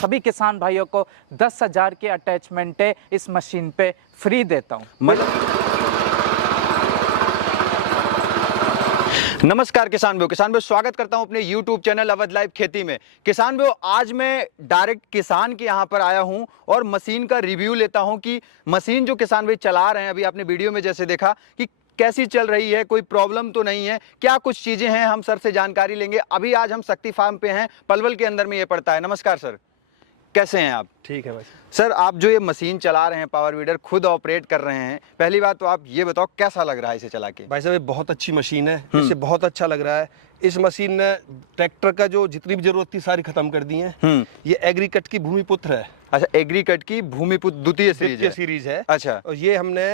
सभी किसान भाइयों को 10,000 की अटैचमेंट इस मशीन पे फ्री देता हूँ। नमस्कार किसान भाइयों, स्वागत करता हूं अपने YouTube चैनल अवध लाइव खेती में। किसान भाइयों, आज मैं डायरेक्ट किसान के यहां पर आया हूं और मशीन का रिव्यू लेता हूं कि मशीन जो किसान भाई चला रहे हैं, अभी आपने वीडियो में जैसे देखा कि कैसी चल रही है, कोई प्रॉब्लम तो नहीं है, क्या कुछ चीजें हैं, हम सर से जानकारी लेंगे। अभी आज हम शक्ति फार्म पे हैं, पलवल के अंदर में ये पड़ता है। नमस्कार सर, कैसे हैं आप? ठीक है भाई। सर, आप जो ये मशीन चला रहे हैं, पावर वीडर खुद ऑपरेट कर रहे हैं, पहली बात तो आप ये बताओ कैसा लग रहा है इसे चला के? भाई साहब, ये बहुत अच्छी मशीन है, इससे बहुत अच्छा लग रहा है। इस मशीन ने ट्रैक्टर का जो जितनी भी जरूरत थी सारी खत्म कर दी है। ये एग्रीकट की भूमिपुत्र है। अच्छा, एग्रीकट की भूमिपुत्र द्वितीय सीरीज है। अच्छा, और ये हमने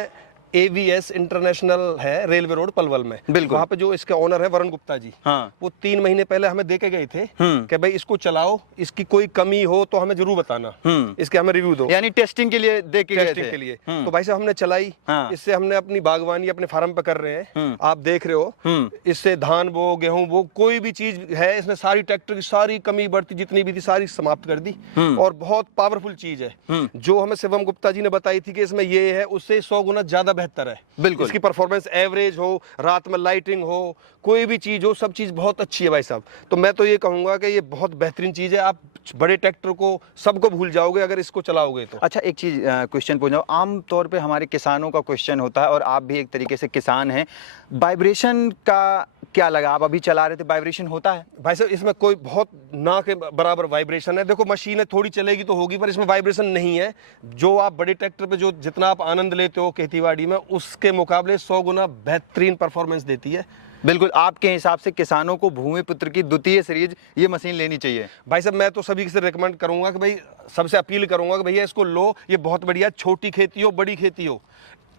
AVS इंटरनेशनल है, रेलवे रोड पलवल में। बिल्कुल। वहाँ पे जो इसके ओनर है वरुण गुप्ता जी, हाँ। वो 3 महीने पहले हमें दे के गए थे कि भाई इसको चलाओ, इसकी कोई कमी हो तो हमें जरूर बताना, इसके हमें रिव्यू दो। यानी टेस्टिंग के लिए दे के गए थे। के लिए। तो भाई साहब हमने चलाई, हाँ। इससे हमने अपनी बागवानी अपने फार्म पे कर रहे हैं। आप देख रहे हो, इससे धान वो गेहूं वो कोई भी चीज है, इसने सारी ट्रैक्टर की सारी कमी बढ़ती जितनी भी थी सारी समाप्त कर दी। और बहुत पावरफुल चीज है जो हमें शिवम गुप्ता जी ने बताई थी कि इसमें ये है, उससे 100 गुना ज्यादा बेहतर है। बिल्कुल। इसकी परफॉर्मेंस एवरेज हो, रात में लाइटिंग हो, कोई भी चीज हो, सब चीज बहुत अच्छी है भाई साहब। तो मैं तो ये कहूंगा कि ये बहुत बेहतरीन चीज है। आप बड़े ट्रैक्टर को सबको भूल जाओगे अगर इसको चलाओगे तो। अच्छा, एक चीज क्वेश्चन पूछ रहा हूं, आम तौर पे हमारे किसानों का क्वेश्चन होता है और आप भी एक तरीके से किसान हैं, वाइब्रेशन का क्या लगा? आप अभी चला रहे थे, वाइब्रेशन होता है? भाई साहब, इसमें कोई बहुत ना के बराबर वाइब्रेशन है। देखो, मशीन है, थोड़ी चलेगी तो होगी, पर इसमें वाइब्रेशन नहीं है। जो आप बड़े ट्रैक्टर पे जो जितना आप आनंद लेते हो खेतीबाड़ी में, उसके मुकाबले 100 गुना बेहतरीन परफॉर्मेंस देती है। बिल्कुल। आपके हिसाब से किसानों को भूमिपुत्र की द्वितीय सीरीज ये मशीन लेनी चाहिए? भाई साहब, मैं तो सभी से रिकमेंड करूंगा कि भाई, सबसे अपील करूंगा कि भैया इसको लो, ये बहुत बढ़िया, छोटी खेती हो बड़ी खेती हो,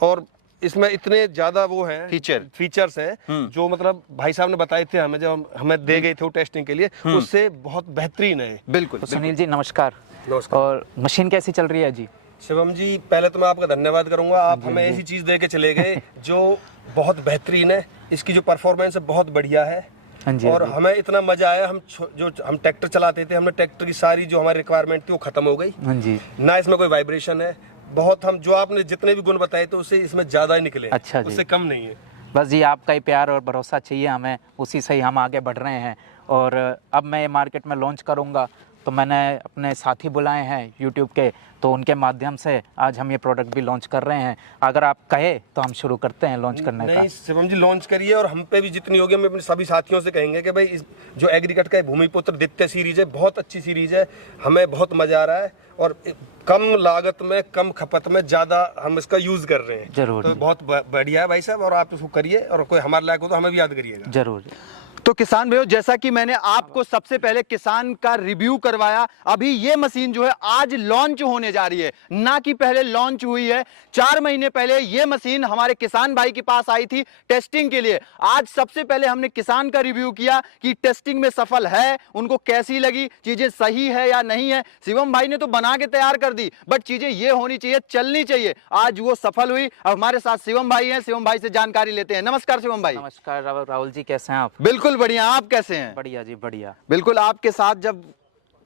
और इसमें इतने ज्यादा वो हैं फीचर्स हैं जो मतलब भाई साहब ने बताए थे हमें, जब हमें दे गए थे वो टेस्टिंग के लिए, उससे बहुत बेहतरीन है। बिल्कुल। तो सुनील जी नमस्कार। नमस्कार। और मशीन कैसी चल रही है जी? शिवम जी, पहले तो मैं आपका धन्यवाद करूंगा, आप हमें ऐसी चीज दे के चले गए जो बहुत बेहतरीन है। इसकी जो परफॉर्मेंस है बहुत बढ़िया है। और हमें इतना मजा आया, हम ट्रैक्टर चलाते थे, हमने ट्रैक्टर की सारी जो हमारी रिक्वायरमेंट थी वो खत्म हो गई। ना इसमें कोई वाइब्रेशन है, बहुत हम जो आपने जितने भी गुण बताए थे उससे इसमें ज्यादा ही निकले। अच्छा जी, उससे कम नहीं है। बस जी आपका ही प्यार और भरोसा चाहिए हमें, उसी से ही हम आगे बढ़ रहे हैं। और अब मैं ये मार्केट में लॉन्च करूंगा, तो मैंने अपने साथी बुलाए हैं YouTube के, तो उनके माध्यम से आज हम ये प्रोडक्ट भी लॉन्च कर रहे हैं। अगर आप कहे तो हम शुरू करते हैं लॉन्च करने का। नहीं शिवम जी, लॉन्च करिए, और हम पे भी जितनी होगी हम अपने सभी साथियों से कहेंगे कि भाई इस जो एग्रीकट का भूमिपुत्र द्वितीय सीरीज है, बहुत अच्छी सीरीज है, हमें बहुत मजा आ रहा है, और कम लागत में कम खपत में ज्यादा हम इसका यूज कर रहे हैं। जरूर। तो बहुत बढ़िया है भाई साहब, और आप इसको करिए, और कोई हमारे लायक हो तो हमें भी याद करिएगा। जरूर। तो किसान भाइयों, जैसा कि मैंने आपको सबसे पहले किसान का रिव्यू करवाया, अभी ये मशीन जो है आज लॉन्च होने जा रही है, ना कि पहले लॉन्च हुई है। 4 महीने पहले ये मशीन हमारे किसान भाई के पास आई थी टेस्टिंग के लिए। आज सबसे पहले हमने किसान का रिव्यू किया कि टेस्टिंग में सफल है, उनको कैसी लगी, चीजें सही है या नहीं है। शिवम भाई ने तो बना के तैयार कर दी, बट चीजें ये होनी चाहिए, चलनी चाहिए। आज वो सफल हुई। अब हमारे साथ शिवम भाई हैं, शिवम भाई से जानकारी लेते हैं। नमस्कार शिवम भाई। नमस्कार राहुल जी, कैसे हैं आप? बिल्कुल बढ़िया, आप कैसे हैं? बढ़िया जी, बढ़िया। बिल्कुल, आपके साथ जब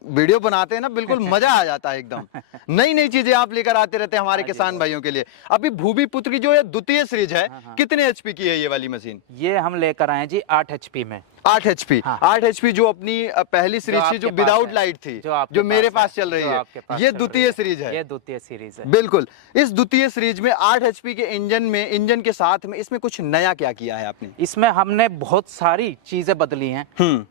वीडियो बनाते हैं ना, बिल्कुल मजा आ जाता है एकदम। नई नई चीजें आप लेकर आते रहते हैं हमारे किसान भाइयों के लिए। अभी भूमिपुत्र की जो है द्वितीय सीरीज है, कितने HP की है ये वाली मशीन? ये हम लेकर आए जी 8 HP में। 8 HP। 8 HP जो अपनी पहली सीरीज थी, जो विदाउट लाइट थी, जो मेरे पास चल रही है, ये द्वितीय सीरीज है। ये द्वितीय सीरीज है। बिल्कुल। इस द्वितीय सीरीज में 8 HP के इंजन के साथ में इसमें कुछ नया क्या किया है आपने? इसमें हमने बहुत सारी चीजें बदली हैं।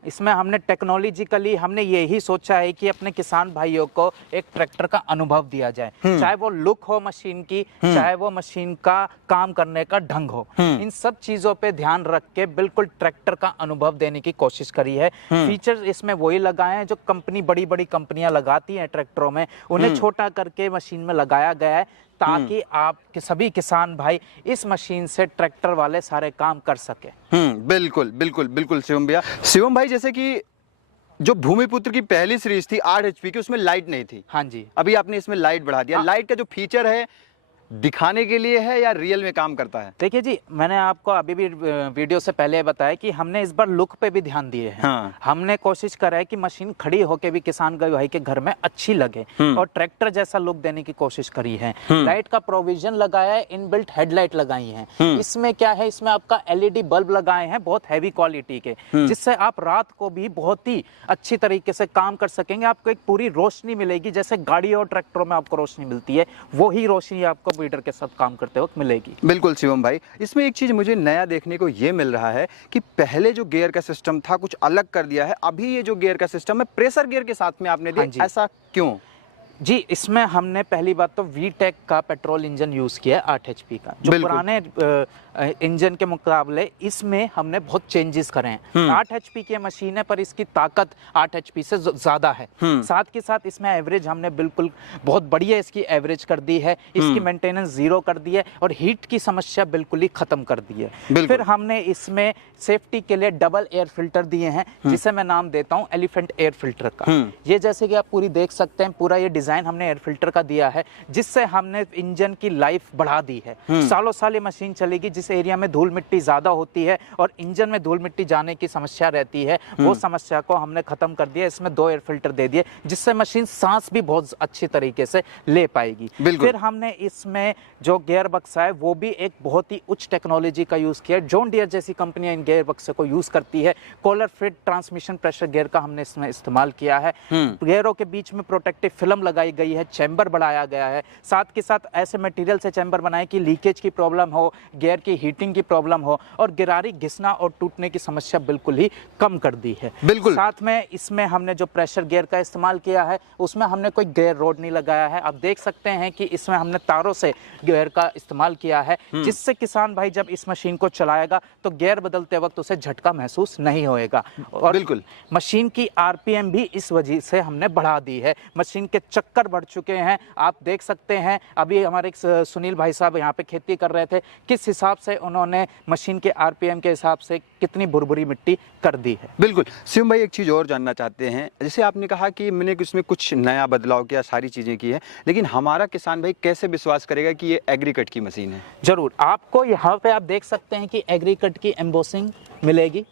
इसमें हमने टेक्नोलॉजिकली हमने यही सोचा है कि अपने किसान भाइयों को एक ट्रैक्टर का अनुभव दिया जाए, चाहे वो लुक हो मशीन की, चाहे वो मशीन का काम करने का ढंग हो। इन सब चीजों पे ध्यान रख के बिल्कुल ट्रैक्टर का अनुभव देने की कोशिश करी है। फीचर्स इसमें वही लगाए हैं जो बड़ी बड़ी कंपनियां लगाती हैं ट्रैक्टरों में, उन्हें छोटा करके मशीन में लगाया गया है, ताकि आप सभी किसान भाई इस मशीन से ट्रैक्टर वाले सारे काम कर सके। बिल्कुल बिल्कुल बिल्कुल शिवम भैया। शिवम भाई, जैसे कि जो भूमिपुत्र की पहली सीरीज थी 8 HP की, उसमें लाइट नहीं थी। हाँ जी। अभी आपने इसमें लाइट बढ़ा दिया। लाइट का जो फीचर है दिखाने के लिए है या रियल में काम करता है? देखिए जी, मैंने आपको अभी भी वीडियो से पहले बताया कि हमने इस बार लुक पे भी ध्यान दिए हैं। हाँ। हमने कोशिश करा है कि मशीन खड़ी होके भी किसान भाई के घर में अच्छी लगे और ट्रैक्टर जैसा लुक देने की कोशिश करी है। लाइट का प्रोविजन लगाया है, इनबिल्ट हेडलाइट लगाई है। इसमें क्या है, इसमें आपका एलईडी बल्ब लगाए हैं बहुत हैवी क्वालिटी के, जिससे आप रात को भी बहुत ही अच्छी तरीके से काम कर सकेंगे। आपको एक पूरी रोशनी मिलेगी, जैसे गाड़ी और ट्रैक्टरों में आपको रोशनी मिलती है, वो ही रोशनी आपको वीडर के साथ काम करते वक्त मिलेगी। बिल्कुल शिवम भाई, इसमें एक चीज मुझे नया देखने को ये मिल रहा है कि पहले जो गियर का सिस्टम था कुछ अलग कर दिया है, अभी ये जो गियर का सिस्टम है प्रेशर गियर के साथ में आपने दिया, ऐसा क्यों? जी, इसमें हमने पहली बात तो वीटेक का पेट्रोल इंजन यूज किया है 8 HP का। जो पुराने इंजन के मुकाबले इसमें हमने बहुत चेंजेस करे हैं। 8 HP की मशीन है पर इसकी ताकत 8 HP से ज्यादा है। साथ के साथ इसमें एवरेज हमने बिल्कुल बहुत बढ़िया इसकी एवरेज कर दी है, इसकी मेंटेनेंस 0 कर दी है और हीट की समस्या बिल्कुल ही खत्म कर दी है। फिर हमने इसमें सेफ्टी के लिए डबल एयर फिल्टर दिए हैं, जिसे मैं नाम देता हूं एलिफेंट एयर फिल्टर का। ये जैसे कि आप पूरी देख सकते हैं, पूरा ये डिजाइन हमने एयर फिल्टर का दिया है, जिससे हमने इंजन की लाइफ बढ़ा दी है। सालों साल ये मशीन चलेगी। जिस एरिया में धूल मिट्टी ज्यादा होती है और इंजन में धूल मिट्टी जाने की समस्या रहती है, वो समस्या को हमने खत्म कर दिया। इसमें 2 एयर फिल्टर दे दिए, जिससे मशीन सांस भी बहुत अच्छी तरीके से ले पाएगी। फिर हमने इसमें जो गियर बक्सा है वो भी एक बहुत ही उच्च टेक्नोलॉजी का यूज किया है। जॉन डियर जैसी कंपनियां इन गियर बक्से को यूज करती है। Collar fit transmission pressure gear का हमने इसमें इस्तेमाल किया है। गियरों के बीच में प्रोटेक्टिव फिल्म लगाई गई है, चैम्बर बढ़ाया गया है। साथ के साथ ऐसे मटेरियल से चैम्बर बनाए कि लीकेज की प्रॉब्लम हो, गियर की हीटिंग की प्रॉब्लम हो और गिरारी घिसना और टूटने की समस्या बिल्कुल ही कम कर दी है। बिल्कुल। साथ में इसमें हमने जो प्रेशर गियर का इस्तेमाल किया है, उसमें हमने कोई गियर रोड नहीं लगाया है। आप देख सकते हैं कि इसमें हमने तारों से गियर का इस्तेमाल किया है, जिससे किसान भाई जब इस मशीन को चलाएगा तो गियर बदलते वक्त उसे झटका महसूस नहीं होएगा। और बिल्कुल मशीन की आरपीएम भी इस वजह से हमने बढ़ा दी है। मशीन के चक्कर बढ़ चुके हैं, आप देख सकते हैं। अभी हमारे सुनील भाई साहब यहाँ पे खेती कर रहे थे, किस हिसाब से उन्होंने मशीन के आरपीएम के हिसाब से कितनी भुरभुरी मिट्टी कर दी है। बिल्कुल। शिवम भाई, एक चीज़ और जानना चाहते हैं, जैसे आपने कहा कि मैंने इसमें कुछ नया बदलाव किया, सारी चीज़ें की है, लेकिन हमारा किसान भाई कैसे विश्वास करेगा कि ये एग्रीकट की मशीन है? जरूर, आपको यहाँ पे आप देख सकते हैं कि एग्रीकट की एम्बोसिंग मिलेगी।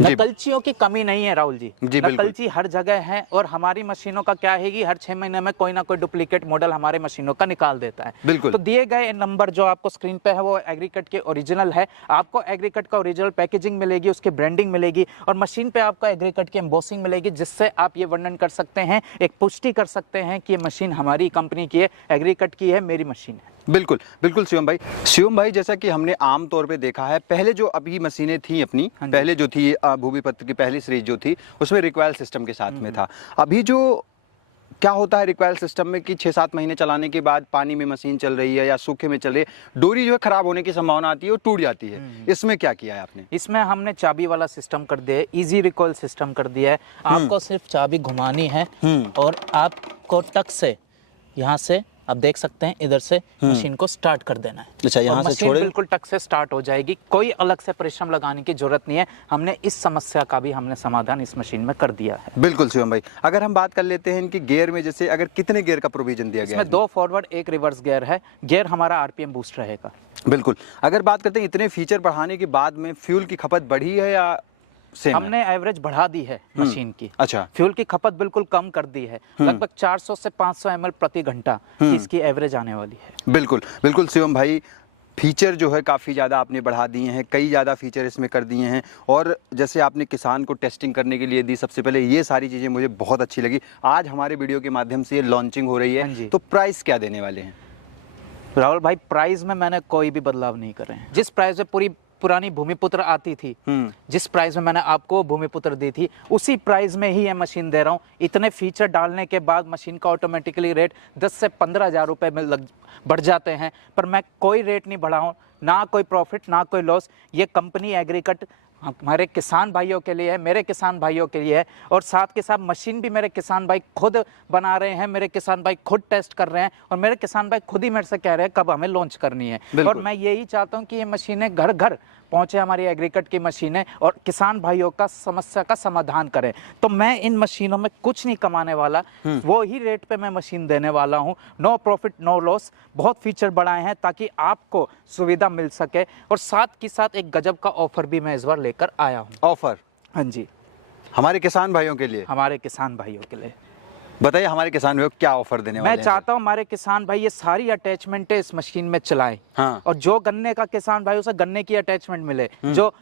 नकलचियों की कमी नहीं है राहुल जी, नकलची हर जगह है। और हमारी मशीनों का क्या है कि हर 6 महीने में कोई ना कोई डुप्लीकेट मॉडल हमारे मशीनों का निकाल देता है। बिल्कुल। तो दिए गए नंबर जो आपको स्क्रीन पे है वो एग्रीकट के ओरिजिनल है। आपको एग्रीकट का ओरिजिनल पैकेजिंग मिलेगी, उसकी ब्रांडिंग मिलेगी और मशीन पे आपको एग्रीकट की एम्बोसिंग मिलेगी, जिससे आप ये वर्णन कर सकते हैं, एक पुष्टि कर सकते हैं कि ये मशीन हमारी कंपनी की है, एग्रीकट की है, मेरी मशीन है। बिल्कुल बिल्कुल शिवम भाई। शिवम भाई, जैसा कि हमने आम तौर पे देखा है, पहले जो अभी मशीनें थी अपनी, पहले जो थी भूमिपत्र की पहली सीरीज जो थी, उसमें रिक्वायल सिस्टम के साथ में था। अभी जो क्या होता है रिक्वायल सिस्टम में कि 6-7 महीने चलाने के बाद पानी में मशीन चल रही है या सूखे में चल रही है, डोरी जो है खराब होने की संभावना आती है और टूट जाती है। इसमें क्या किया है आपने? इसमें हमने चाबी वाला सिस्टम कर दिया है, इजी रिकॉइल सिस्टम कर दिया है। आपको सिर्फ चाबी घुमानी है और आपको टक से यहाँ से आप देख सकते हैं, इधर से मशीन को स्टार्ट कर देना है। अच्छा, यहाँ से छोड़े बिल्कुल टक से स्टार्ट हो जाएगी, कोई अलग से परिश्रम लगाने की जरूरत नहीं है। हमने इस समस्या का भी हमने समाधान इस मशीन में कर दिया है। बिल्कुल शिवम भाई। अगर हम बात कर लेते हैं इनकी गियर में, जैसे अगर कितने गियर का प्रोविजन दिया गया है? इसमें 2 फॉरवर्ड 1 रिवर्स गियर है। गियर हमारा आरपीएम बूस्ट रहेगा। बिल्कुल। अगर बात करते हैं इतने फीचर बढ़ाने के बाद में फ्यूल की खपत बढ़ी है या हमने एवरेज बढ़ा दी है मशीन की। अच्छा। फ्यूल की खपत बिल्कुल कम कर दी है, लगभग 400 से 500 ml प्रति घंटा इसकी एवरेज आने वाली है। बिल्कुल बिल्कुल शिवम भाई, फीचर जो है काफ़ी ज़्यादा आपने बढ़ा दिए हैं, कई ज़्यादा फीचर इसमें कर दिए हैं। और जैसे आपने किसान को टेस्टिंग करने के लिए दी, सबसे पहले ये सारी चीज़ें मुझे बहुत अच्छी लगी। आज हमारे वीडियो के माध्यम से ये लॉन्चिंग हो रही है, तो प्राइस क्या देने वाले हैं? राहुल भाई, प्राइस में मैंने कोई भी बदलाव नहीं करे हैं। जिस प्राइस में पुरानी भूमिपुत्र आती थी, जिस प्राइस में मैंने आपको भूमिपुत्र दी थी, उसी प्राइस में ही ये मशीन दे रहा हूँ। इतने फीचर डालने के बाद मशीन का ऑटोमेटिकली रेट 10 से 15 हज़ार रुपये में बढ़ जाते हैं, पर मैं कोई रेट नहीं बढ़ाऊँ, ना कोई प्रॉफिट ना कोई लॉस। ये कंपनी एग्रीकट हमारे किसान भाइयों के लिए है, मेरे किसान भाइयों के लिए है, और साथ के साथ मशीन भी मेरे किसान भाई खुद बना रहे हैं, मेरे किसान भाई खुद टेस्ट कर रहे हैं, और मेरे किसान भाई खुद ही मेरे से कह रहे हैं कब हमें लॉन्च करनी है। और मैं यही चाहता हूं कि ये मशीनें घर घर पहुंचे, हमारी एग्रीकट की मशीनें, और किसान भाइयों का समस्या का समाधान करें। तो मैं इन मशीनों में कुछ नहीं कमाने वाला, वो ही रेट पे मैं मशीन देने वाला हूं, नो प्रॉफिट नो लॉस। बहुत फीचर बढ़ाए हैं ताकि आपको सुविधा मिल सके, और साथ के साथ एक गजब का ऑफर भी मैं इस बार लेकर आया हूं। ऑफर? हाँ जी, हमारे किसान भाइयों के लिए। हमारे किसान भाइयों के लिए बताइए, हमारे किसान भाइयों को क्या ऑफर देने वाले हैं? मैं चाहता हूं हमारे किसान भाई ये सारी अटैचमेंटें इस मशीन में चलाएं। हाँ। और जो गन्ने का किसान भाई उसे गन्ने की अटैचमेंट मिले, जो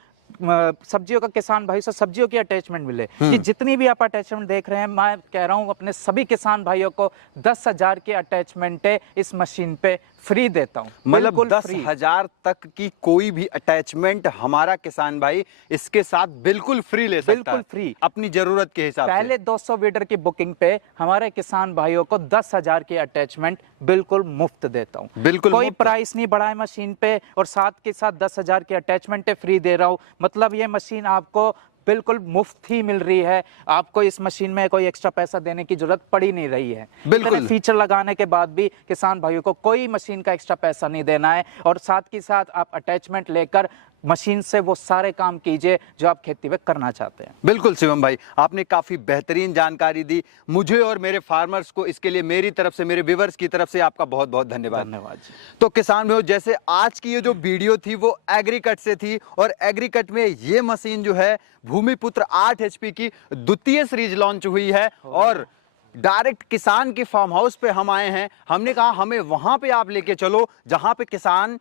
सब्जियों का किसान भाई से सब्जियों की अटैचमेंट मिले, कि जितनी भी आप अटैचमेंट देख रहे हैं, मैं कह रहा हूं अपने सभी किसान भाइयों को 10,000 की अटैचमेंटें इस मशीन पे फ्री देता हूं। मतलब बिल्कुल फ्री। 10,000 तक की कोई भी अटैचमेंट हमारा किसान भाई इसके साथ बिल्कुल फ्री ले सकता है, बिल्कुल फ्री, अपनी जरूरत के हिसाब से। पहले 200 वीडर की बुकिंग पे हमारे किसान भाइयों को 10,000 की अटैचमेंट बिल्कुल मुफ्त देता हूं। बिल्कुल कोई मुफ्त। प्राइस नहीं बढ़ाए मशीन पे, और साथ के साथ 10,000 की अटैचमेंट फ्री दे रहा हूं। मतलब ये मशीन आपको बिल्कुल मुफ्त ही मिल रही है, आपको इस मशीन में कोई एक्स्ट्रा पैसा देने की जरूरत पड़ी नहीं रही है। बिल्कुल। इतने फीचर लगाने के बाद भी किसान भाइयों को कोई मशीन का एक्स्ट्रा पैसा नहीं देना है, और साथ के साथ आप अटैचमेंट लेकर मशीन से वो सारे काम कीजिए जो आप खेती में करना चाहते हैं। बिल्कुल शिवम भाई, आपने काफी बेहतरीन जानकारी दी मुझे और मेरे फार्मर्स को। इसके लिए मेरी तरफ से, मेरे व्यूअर्स की तरफ से आपका बहुत बहुत धन्यवाद। धन्यवाद जी। तो किसान भाइयों, जैसे आज की ये जो वीडियो थी वो एग्रीकट से थी, और एग्रीकट में ये मशीन जो है भूमिपुत्र 8 HP की द्वितीय सीरीज लॉन्च हुई है, और डायरेक्ट किसान के फार्म हाउस पे हम आए हैं। हमने कहा हमें वहां पे आप लेके चलो जहां पे किसान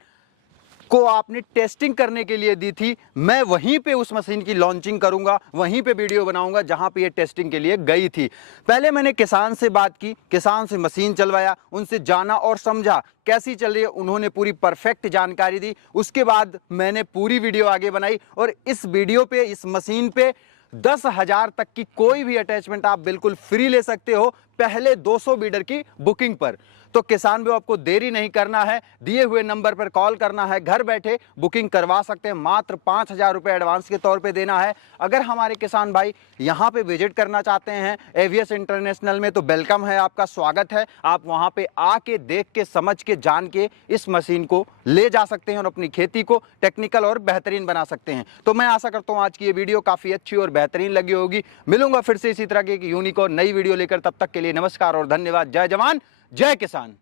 को आपने टेस्टिंग करने के लिए दी थी। मैं वहीं पे उस मशीन की लॉन्चिंग करूंगा, वहीं पे वीडियो बनाऊंगा जहां पे ये टेस्टिंग के लिए गई थी। पहले मैंने किसान से बात की, किसान से मशीन चलवाया, उनसे जाना और समझा कैसी चल रही है, उन्होंने पूरी परफेक्ट जानकारी दी। उसके बाद मैंने पूरी वीडियो आगे बनाई, और इस वीडियो पे, इस मशीन पे 10,000 तक की कोई भी अटैचमेंट आप बिल्कुल फ्री ले सकते हो, पहले 200 बीडर की बुकिंग पर। तो किसान भी आपको देरी नहीं करना है, दिए हुए नंबर पर कॉल करना है, घर बैठे बुकिंग करवा सकते हैं। मात्र 5,000 रुपये एडवांस के तौर पे देना है। अगर हमारे किसान भाई यहाँ पे विजिट करना चाहते हैं एवीएस इंटरनेशनल में, तो वेलकम है, आपका स्वागत है। आप वहाँ पे आके देख के, समझ के, जान के इस मशीन को ले जा सकते हैं और अपनी खेती को टेक्निकल और बेहतरीन बना सकते हैं। तो मैं आशा करता हूँ आज की ये वीडियो काफ़ी अच्छी और बेहतरीन लगी होगी। मिलूंगा फिर से इसी तरह की एक यूनिक और नई वीडियो लेकर, तब तक के लिए नमस्कार और धन्यवाद। जय जवान जय किसान।